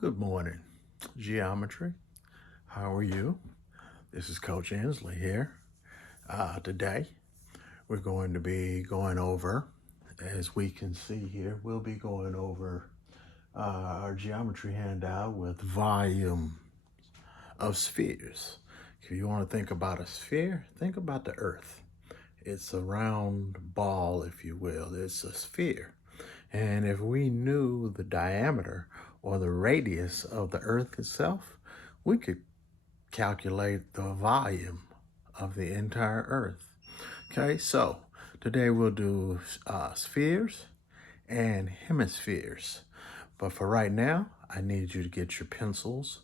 Good morning, Geometry. How are you? This is Coach Inslee here. Today, we're going to be going over, as we can see here, we'll be going over our geometry handout with volume of spheres. If you want to think about a sphere, think about the Earth. It's a round ball, if you will. It's a sphere. And if we knew the diameter or the radius of the Earth itself, we could calculate the volume of the entire Earth. Okay, so today we'll do spheres and hemispheres. But for right now, I need you to get your pencils,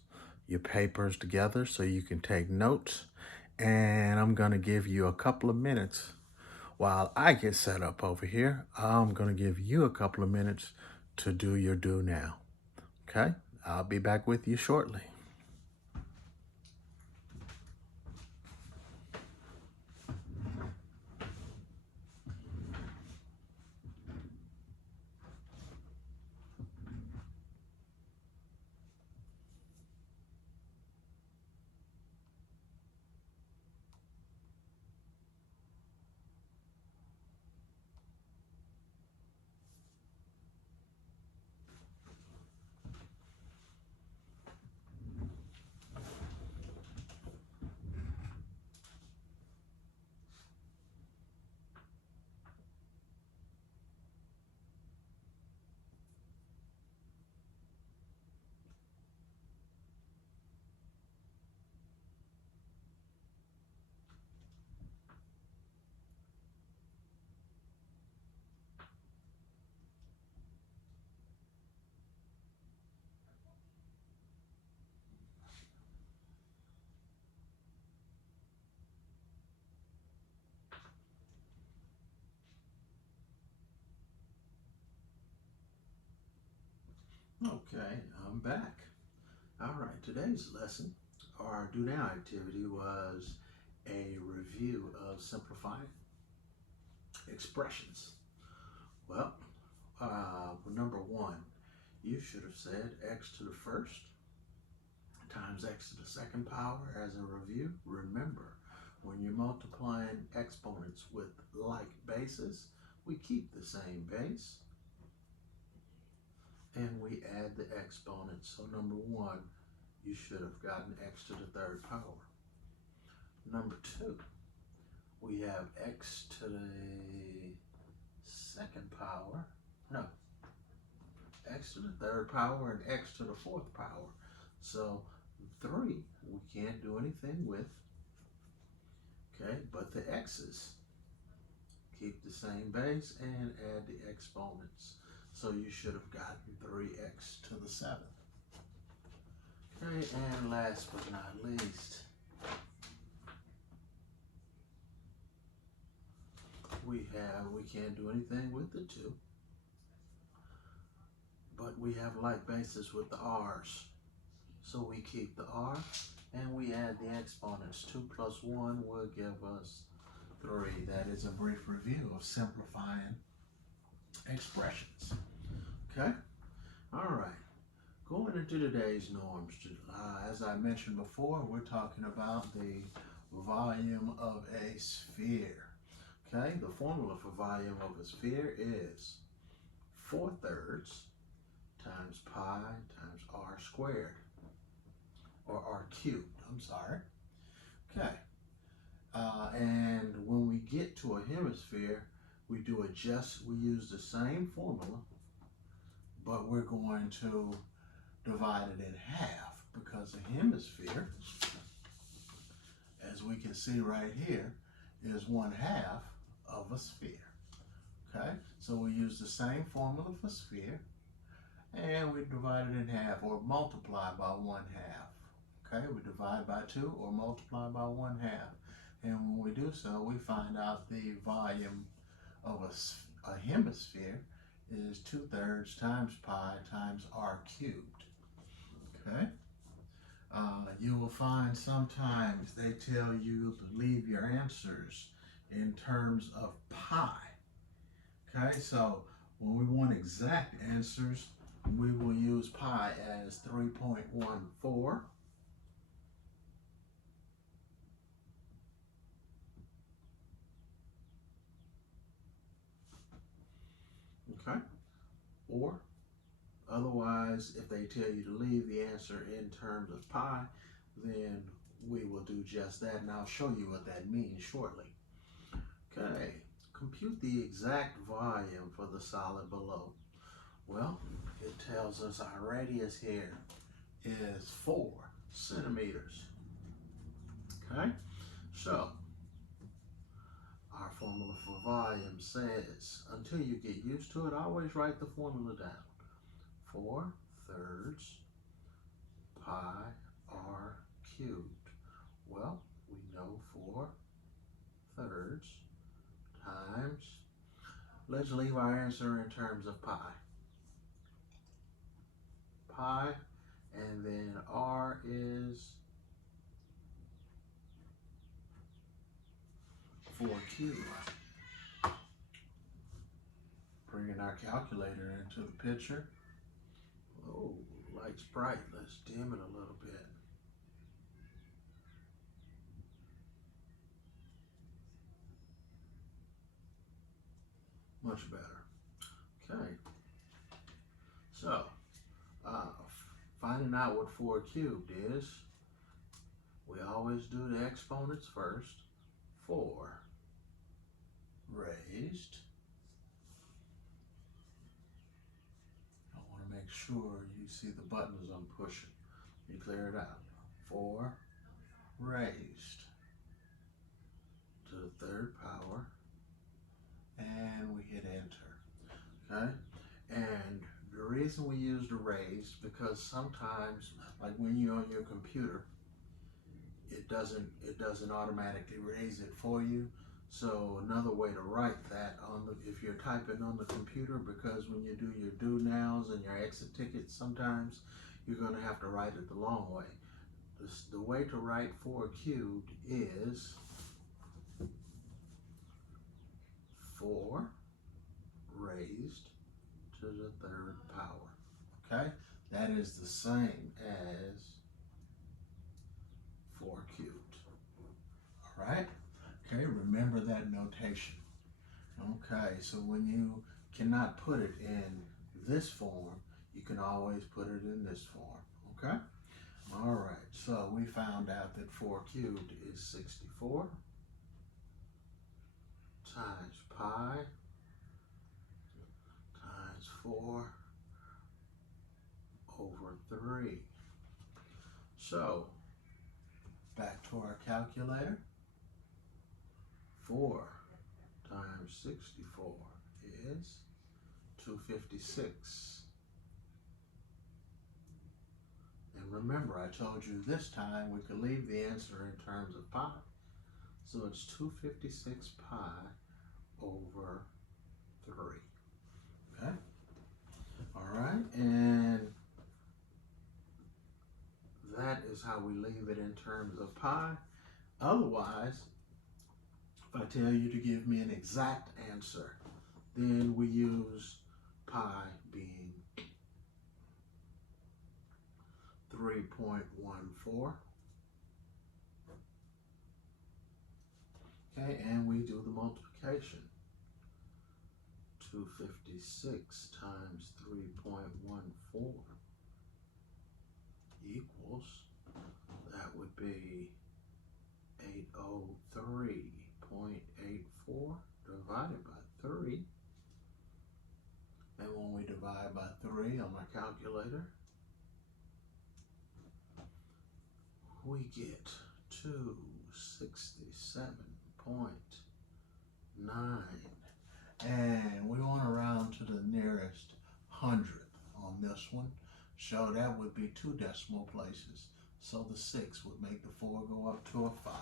your papers together so you can take notes. And I'm going to give you a couple of minutes while I get set up over here. I'm going to give you a couple of minutes to do your do now. Okay? I'll be back with you shortly. Okay, I'm back. All right, today's lesson, our do now activity, was a review of simplifying expressions. Well, number one, you should have said x to the first times x to the second power as a review. Remember, when you're multiplying exponents with like bases, we keep the same base and we add the exponents. So number one, you should have gotten x to the third power. Number two, we have x to the second power. No, x to the third power and x to the fourth power. So 3 we can't do anything with. Okay, but the x's, keep the same base and add the exponents. So you should have gotten 3x to the 7th. Okay, and last but not least, we can't do anything with the 2, but we have like bases with the r's. So we keep the r and we add the exponents. 2 plus 1 will give us 3. That is a brief review of simplifying expressions. Okay? All right. Going into today's norms, as I mentioned before, we're talking about the volume of a sphere. Okay? The formula for volume of a sphere is 4/3 times pi times r squared, or r cubed, I'm sorry. Okay. And when we get to a hemisphere, we use the same formula, but we're going to divide it in half, because a hemisphere, as we can see right here, is 1/2 of a sphere. Okay, so we use the same formula for sphere, and we divide it in half, or multiply by 1/2. Okay, we divide by 2 or multiply by 1/2. And when we do so, we find out the volume of a hemisphere is 2/3 times pi times r cubed. Okay. You will find sometimes they tell you to leave your answers in terms of pi. Okay, so when we want exact answers, we will use pi as 3.14. Okay, or otherwise, if they tell you to leave the answer in terms of pi, then we will do just that, and I'll show you what that means shortly. Okay, compute the exact volume for the solid below. Well, it tells us our radius here is 4 centimeters. Okay, so our formula for volume says, until you get used to it, always write the formula down. 4/3 pi r cubed. Well, we know 4/3 times, let's leave our answer in terms of pi. Pi, and then r is 4 cubed. Bringing our calculator into the picture. Oh, light's bright. Let's dim it a little bit. Much better. Okay. So, finding out what 4 cubed is, we always do the exponents first. 4 raised. I want to make sure you see the buttons I'm pushing. You clear it out. 4 raised to the 3rd power, and we hit enter. Okay, and the reason we use the raised, because sometimes, like when you're on your computer, it doesn't automatically raise it for you. So another way to write that if you're typing on the computer, because when you do your do nows and your exit tickets, sometimes you're going to have to write it the long way. The way to write 4 cubed is 4 raised to the 3rd power. Okay, that is the same as 4 cubed. All right. Okay, remember that notation. Okay, so when you cannot put it in this form, you can always put it in this form. Okay. All right, so we found out that 4 cubed is 64 times pi times 4 over 3. So, back to our calculator. 4 times 64 is 256. And remember, I told you this time we could leave the answer in terms of pi. So it's 256 pi over 3. Okay? All right, and that is how we leave it in terms of pi. Otherwise, if I tell you to give me an exact answer, then we use pi being 3.14. Okay, and we do the multiplication. 256 times 3.14 equals, that would be 803.84 divided by 3. And when we divide by 3 on my calculator, we get 267.9. And we want to round to the nearest hundredth on this one. So that would be 2 decimal places. So the 6 would make the 4 go up to a 5.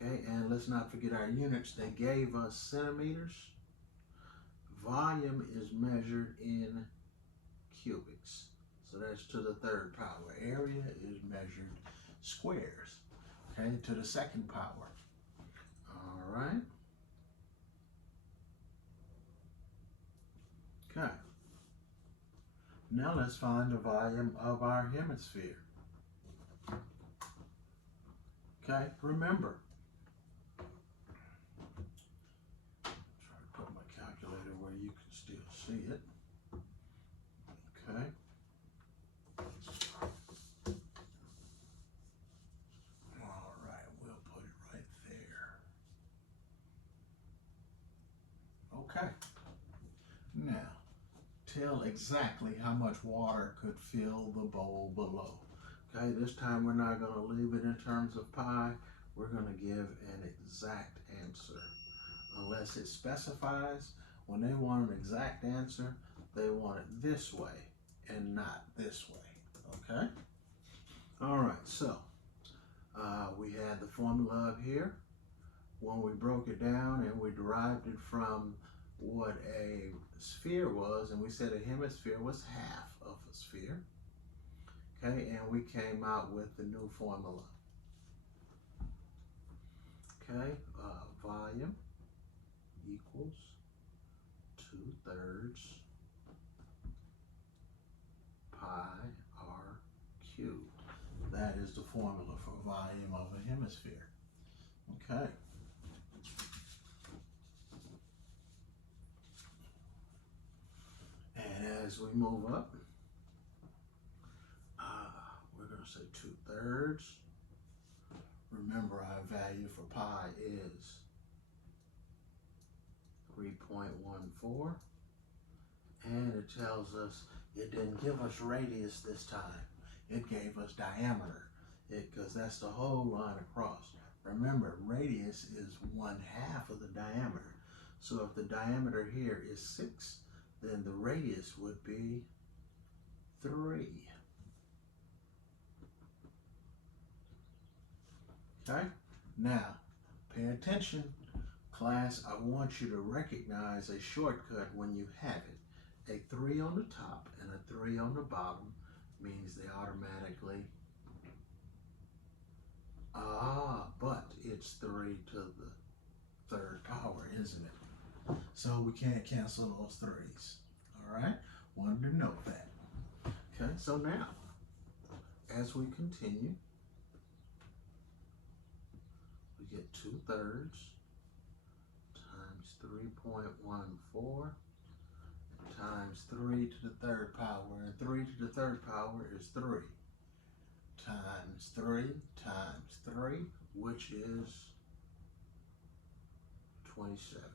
Okay, and let's not forget our units. They gave us centimeters. Volume is measured in cubics. So that's to the 3rd power. Area is measured squares. Okay, to the 2nd power. All right. Okay. Now let's find the volume of our hemisphere. Okay, remember. Try to put my calculator where you can still see it. Okay. All right, we'll put it right there. Okay. Now, tell exactly how much water could fill the bowl below. Okay, this time we're not going to leave it in terms of pi. We're going to give an exact answer. Unless it specifies, when they want an exact answer, they want it this way and not this way. Okay? All right, so we had the formula up here. When we broke it down and we derived it from what a sphere was, and we said a hemisphere was half of a sphere. Okay, and we came out with the new formula. Okay, volume equals 2/3 pi r cubed. That is the formula for volume of a hemisphere. Okay. And as we move up, we're going to say 2/3. Remember, our value for pi is 3.14. And it tells us it didn't give us radius this time. It gave us diameter, because that's the whole line across. Remember, radius is 1/2 of the diameter. So if the diameter here is 6, then the radius would be 3. Okay? Now, pay attention, class. I want you to recognize a shortcut when you have it. A 3 on the top and a 3 on the bottom means they automatically, but it's 3 to the 3rd power, isn't it? So we can't cancel those 3's. All right? Wanted to note that. Okay, so now, as we continue, we get 2/3 times 3.14 times 3 to the 3rd power, and 3 to the 3rd power is 3, times 3 times 3, which is 27.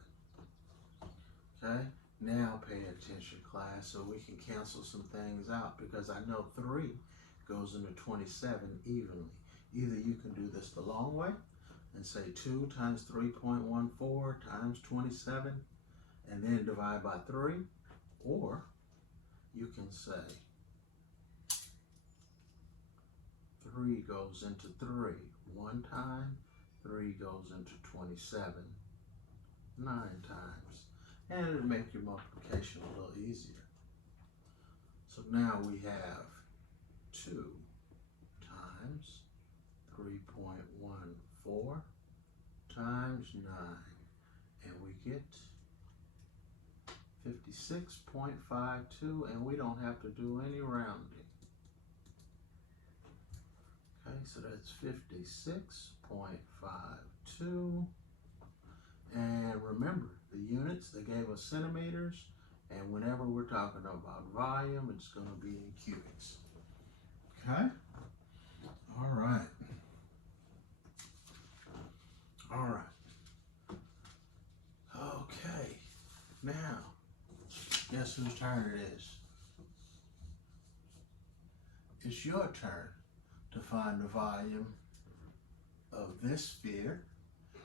Okay, now pay attention, class, so we can cancel some things out, because I know 3 goes into 27 evenly. Either you can do this the long way and say 2 times 3.14 times 27 and then divide by 3, or you can say 3 goes into 3 one time, 3 goes into 27 9 times, and it'll make your multiplication a little easier. So now we have 2 times 3.14 times 9, and we get 56.52, and we don't have to do any rounding. Okay, so that's 56.52. And remember, the units, they gave us centimeters, and whenever we're talking about volume, it's going to be in cubics. Okay? All right. All right. Okay. Now, guess whose turn it is? It's your turn to find the volume of this sphere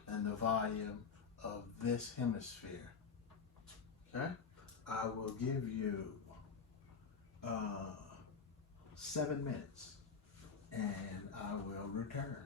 and the volume of this hemisphere. Okay? I will give you 7 minutes, and I will return.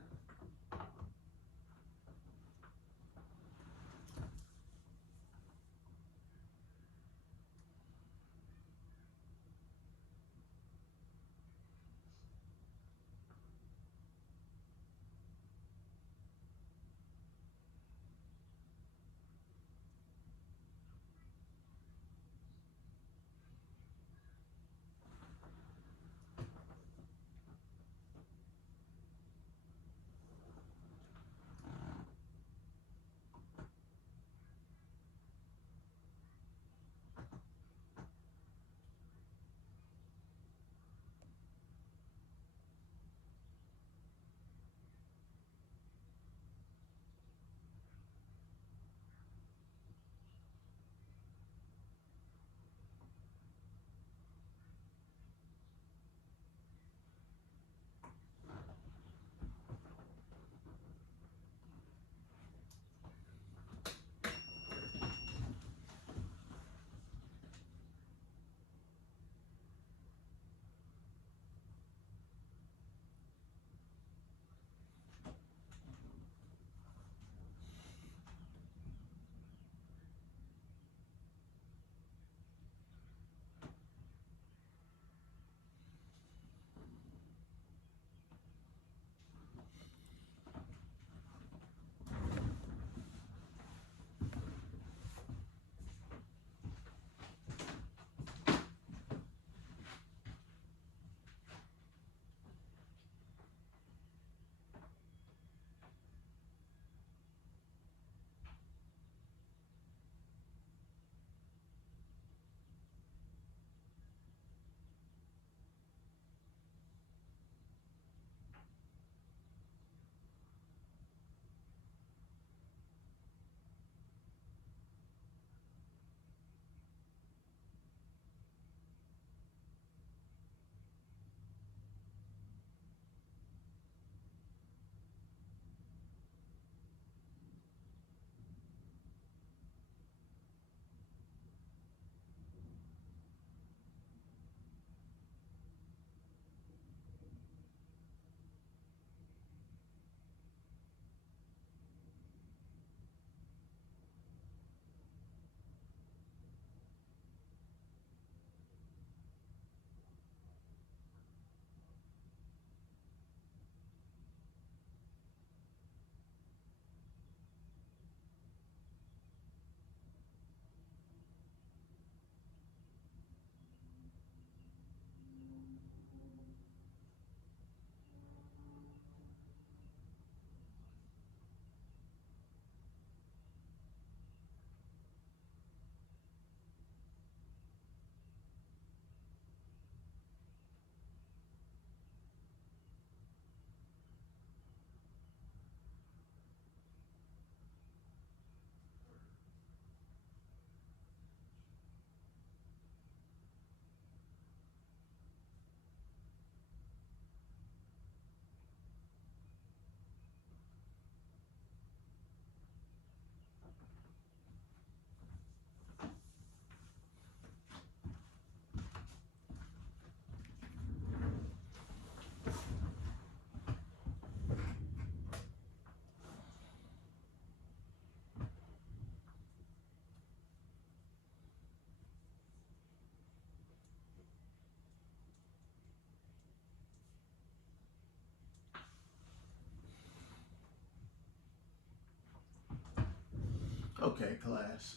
Okay, class,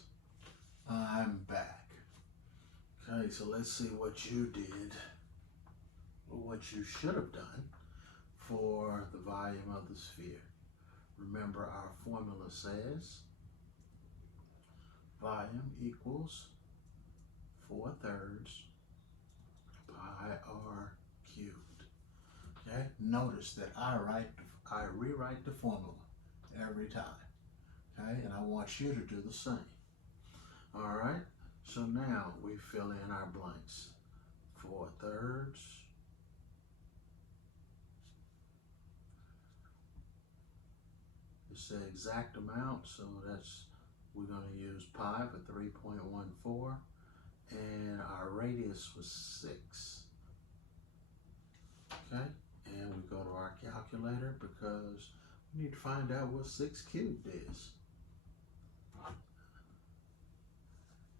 I'm back. Okay, so let's see what you did, or what you should have done for the volume of the sphere. Remember, our formula says volume equals 4/3 pi r cubed. Okay, notice that I rewrite the formula every time. Okay, and I want you to do the same. All right, so now we fill in our blanks. 4/3 it's the exact amount, so we're going to use pi for 3.14, and our radius was 6. Okay, and we go to our calculator because we need to find out what 6 cubed is.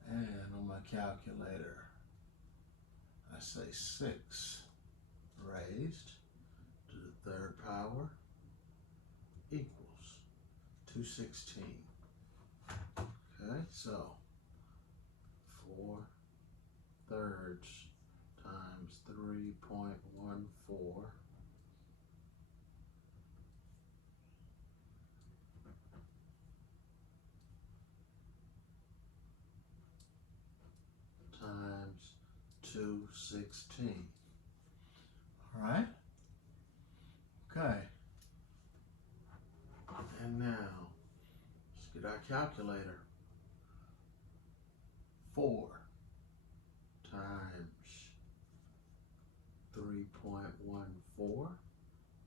And on my calculator, I say 6 raised to the 3rd power equals 216. Okay, so 4/3 times 3.14 times 216. All right. Okay. And now let's get our calculator. 4 times 3.14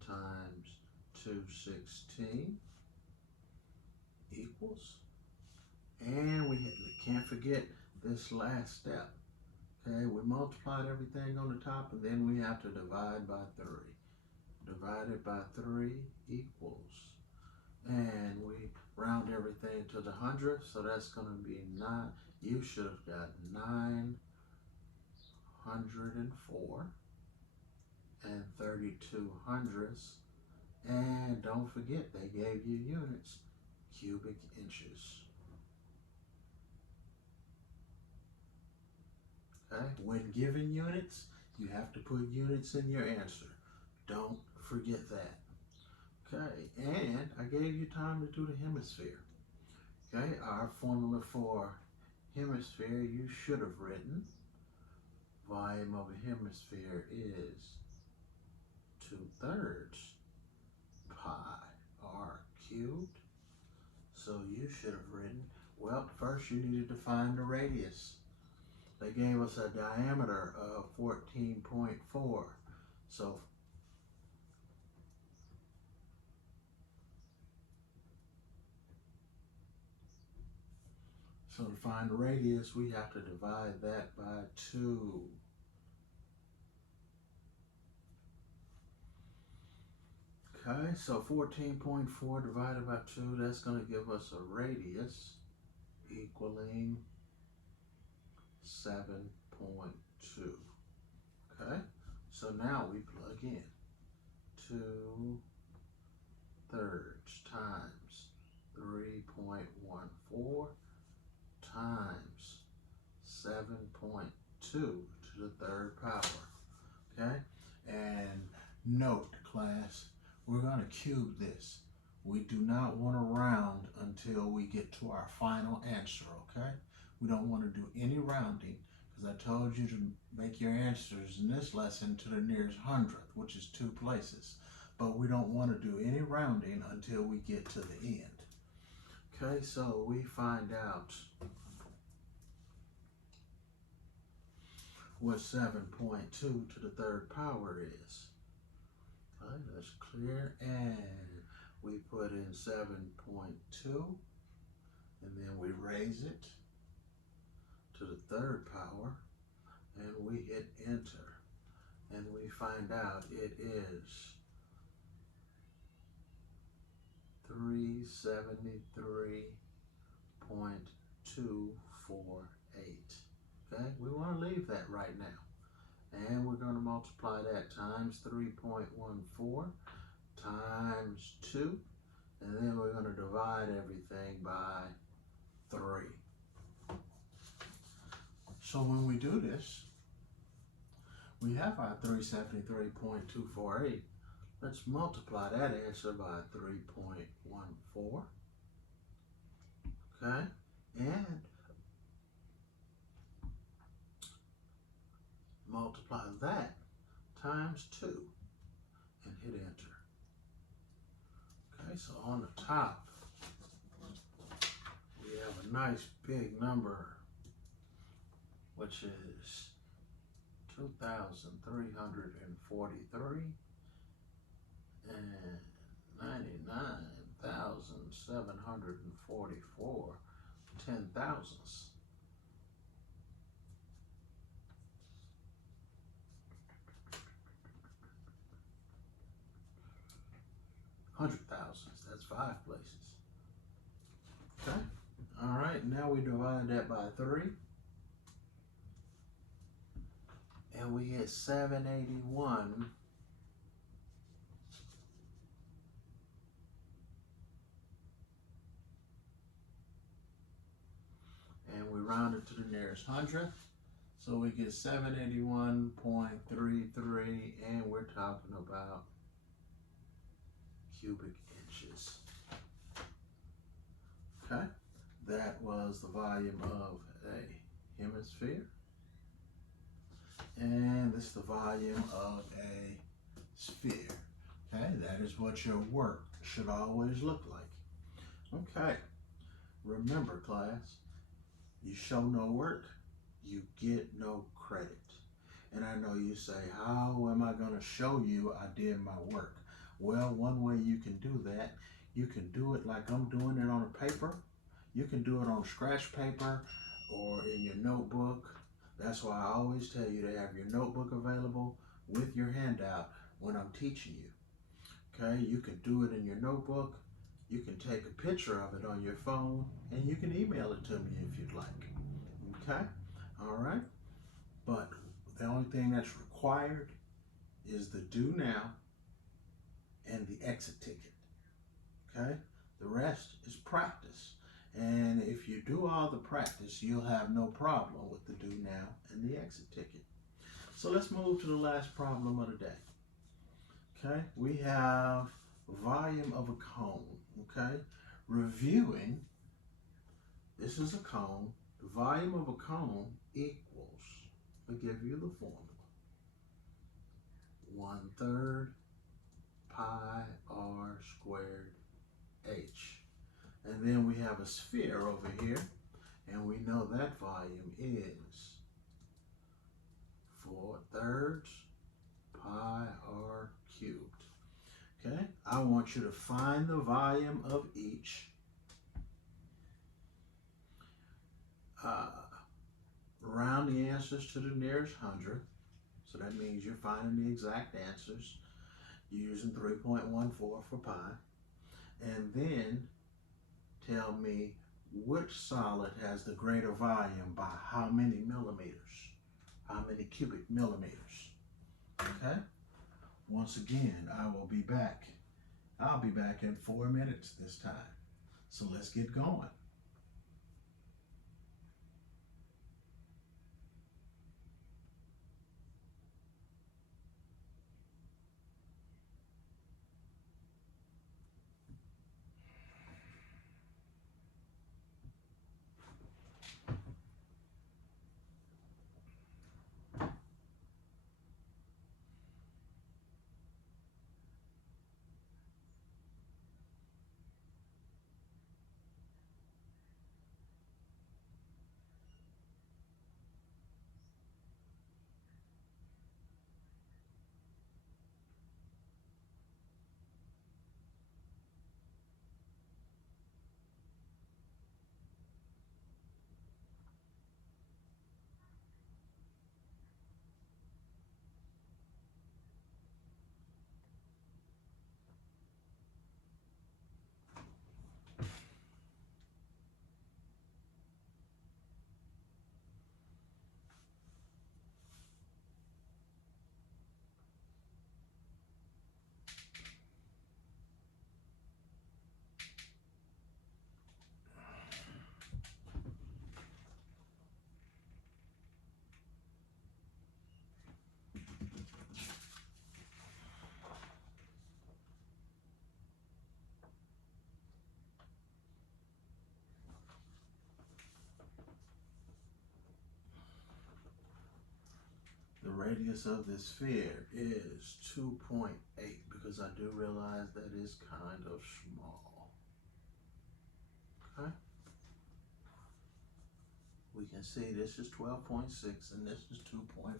times 216 equals, and we can't forget this last step. Okay, we multiplied everything on the top, and then we have to divide by 3. Divided by 3 equals, and we round everything to the hundredth, so that's going to be 9. You should have got 904 and 32 hundredths, and don't forget they gave you units, cubic inches. Okay, when given units, you have to put units in your answer. Don't forget that. Okay, and I gave you time to do the hemisphere. Okay, our formula for hemisphere, you should have written volume of a hemisphere is 2/3 pi r cubed. So you should have written, well, first you needed to find the radius. They gave us a diameter of 14.4. So to find the radius, we have to divide that by 2. Okay, so 14.4 divided by 2, that's going to give us a radius equaling 7.2. Okay, so now we plug in 2/3 times 3.14 times 7.2 to the 3rd power. Okay, and note, class, we're going to cube this. We do not want to round until we get to our final answer, okay? We don't want to do any rounding, because I told you to make your answers in this lesson to the nearest hundredth, which is 2 places. But we don't want to do any rounding until we get to the end. Okay, so we find out what 7.2 to the 3rd power is. All right, that's clear, and we put in 7.2, and then we raise it to the 3rd power, and we hit enter, and we find out it is 373.248. Okay, we want to leave that right now. And we're going to multiply that times 3.14 times 2. And then we're going to divide everything by 3. So when we do this, we have our 373.248. Let's multiply that answer by 3.14. Okay? And multiply that times 2 and hit enter. Okay, so on the top, we have a nice big number, which is 2,343 and 99,744 10,000ths. Hundred thousands, that's 5 places. Okay, all right, now we divide that by 3. And we get 781. And we round it to the nearest hundredth. So we get 781.33, and we're talking about cubic inches. Okay, that was the volume of a hemisphere. And this is the volume of a sphere. Okay, that is what your work should always look like. Okay, remember class, you show no work, you get no credit. And I know you say, how am I going to show you I did my work? Well, one way you can do that, you can do it like I'm doing it on a paper. You can do it on scratch paper or in your notebook. That's why I always tell you to have your notebook available with your handout when I'm teaching you. Okay, you can do it in your notebook. You can take a picture of it on your phone and you can email it to me if you'd like. Okay, all right. But the only thing that's required is the do now and the exit ticket. Okay, the rest is practice. And if you do all the practice, you'll have no problem with the do now and the exit ticket. So let's move to the last problem of the day. Okay, we have volume of a cone. Okay, reviewing, this is a cone. The volume of a cone equals, I'll give you the formula, 1/3 pi r squared h. And then we have a sphere over here, and we know that volume is 4/3 pi r cubed. Okay, I want you to find the volume of each. Round the answers to the nearest hundredth. So that means you're finding the exact answers. You're using 3.14 for pi. And then tell me which solid has the greater volume by how many millimeters, how many cubic millimeters. Okay? Once again, I'll be back in 4 minutes this time. So let's get going. radius of this sphere is 2.8, because I do realize that is kind of small. Okay? We can see this is 12.6 and this is 2.5.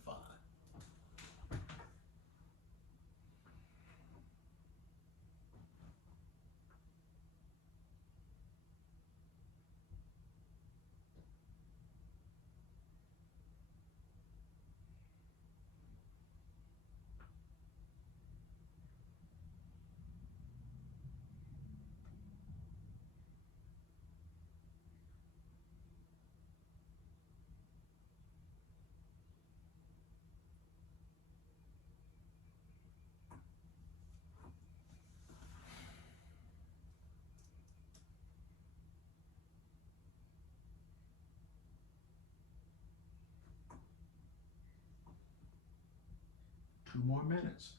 Two more minutes.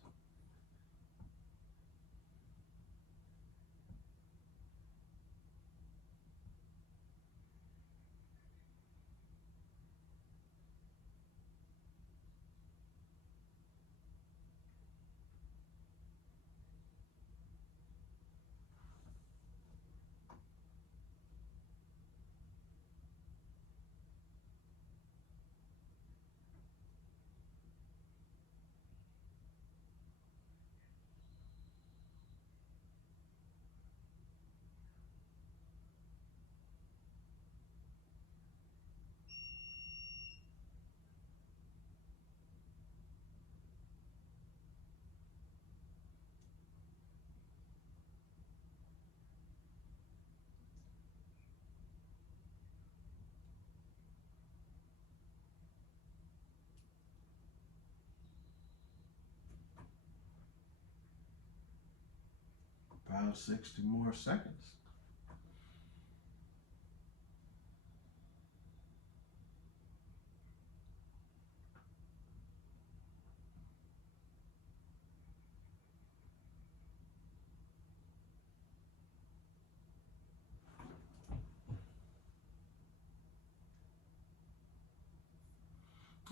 About 60 more seconds.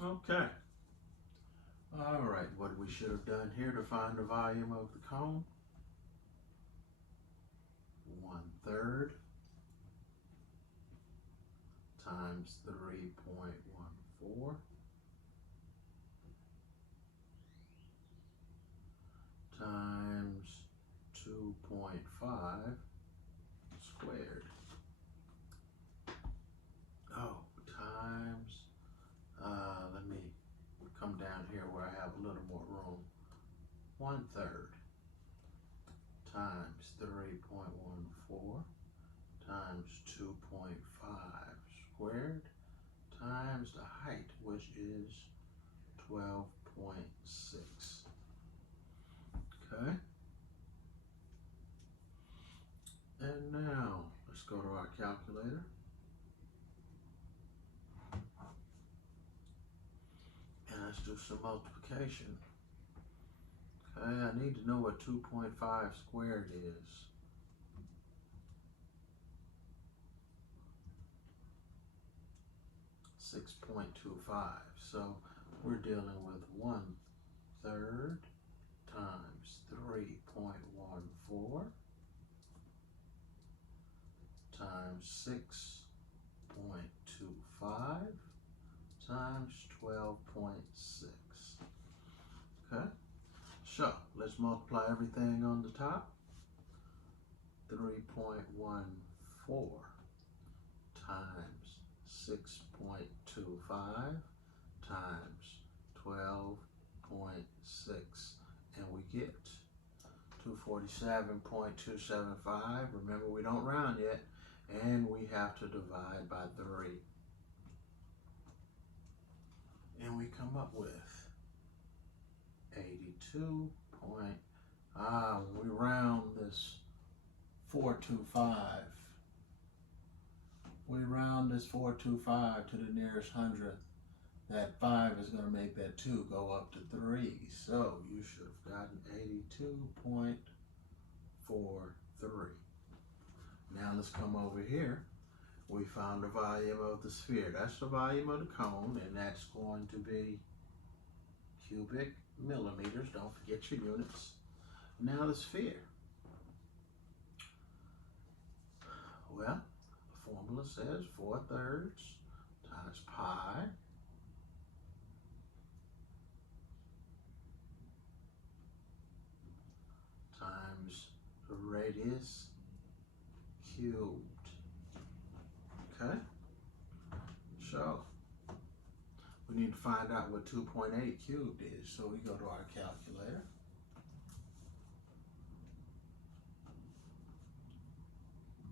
Okay. All right, what we should have done here to find the volume of the cone: 1/3 times 3.14 times 2.5 squared. Oh, times, let me come down here where I have a little more room. 1/3 times 3.14 times 2.5 squared times the height, which is 12.6. Okay. And now let's go to our calculator. And let's do some multiplication. Okay, I need to know what 2.5 squared is. .25. So we're dealing with 1/3 times 3.14 times 6.25 times 12.6. Okay, so let's multiply everything on the top. 3.14 times 6.25 times 12.6, and we get 247.275. Remember, we don't round yet, and we have to divide by 3. And we come up with 82 point, when we round this 425, we round this 425 to the nearest hundredth. That 5 is going to make that 2 go up to 3. So you should have gotten 82.43. Now let's come over here. We found the volume of the sphere. That's the volume of the cone, and that's going to be cubic millimeters. Don't forget your units. Now the sphere. Well, the formula says 4/3 times pi times the radius cubed. Okay? So, we need to find out what 2.8 cubed is. So we go to our calculator.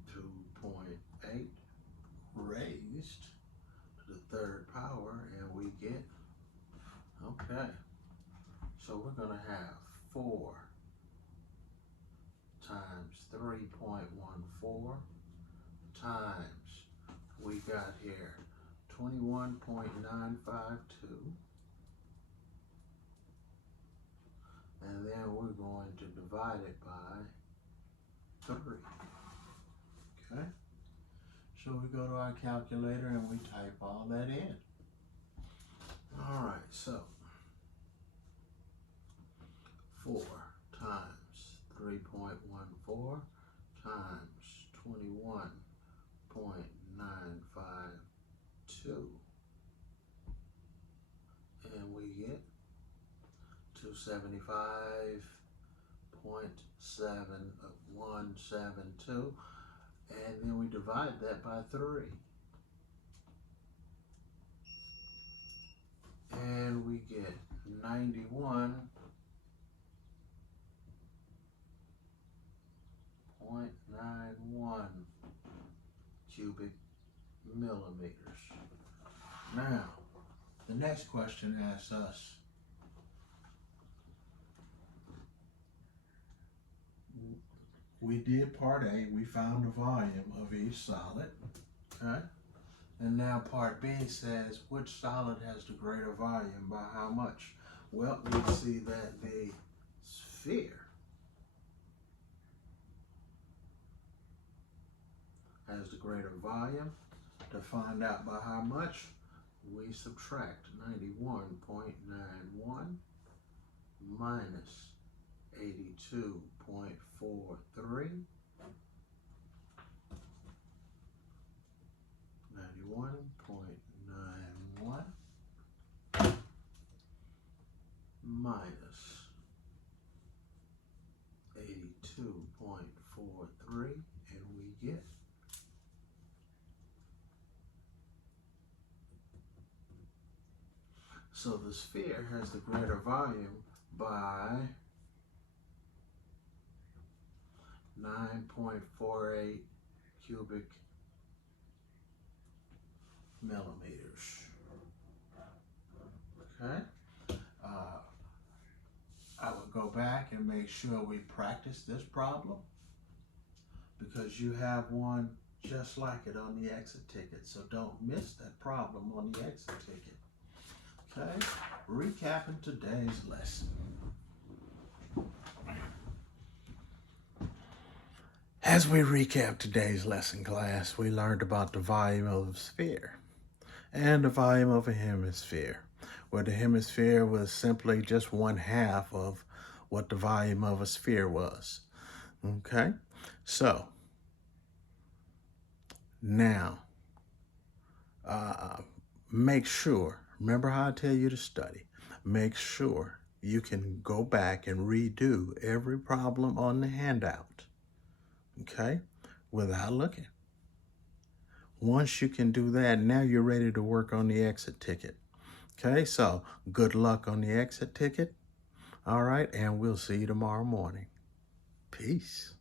2.8 raised to the third power, and we get, okay, so we're going to have 4 times 3.14 times, we got here 21.952, and then we're going to divide it by 3. Okay, so we go to our calculator and we type all that in. All right, so 4 times 3.14 times 21.952, and we get 275.7172, and then we divide that by 3, and we get 91.91 cubic millimeters. Now, the next question asks us, we did part A, we found the volume of each solid, okay? And now part B says, which solid has the greater volume by how much? Well, we see that the sphere has the greater volume. To find out by how much, we subtract 91.91 minus 82.43. 91.91 minus 82.43, and we get so the sphere has the greater volume by 9.48 cubic millimeters. Okay? I would go back and make sure we practice this problem, because you have one just like it on the exit ticket, so don't miss that problem on the exit ticket. Okay? Recapping today's lesson. As we recap today's lesson, class, we learned about the volume of a sphere and the volume of a hemisphere, where the hemisphere was simply just 1/2 of what the volume of a sphere was. Okay? So, now, make sure, remember how I tell you to study, make sure you can go back and redo every problem on the handout, okay, without looking. Once you can do that, now you're ready to work on the exit ticket. Okay, so good luck on the exit ticket. All right, and we'll see you tomorrow morning. Peace.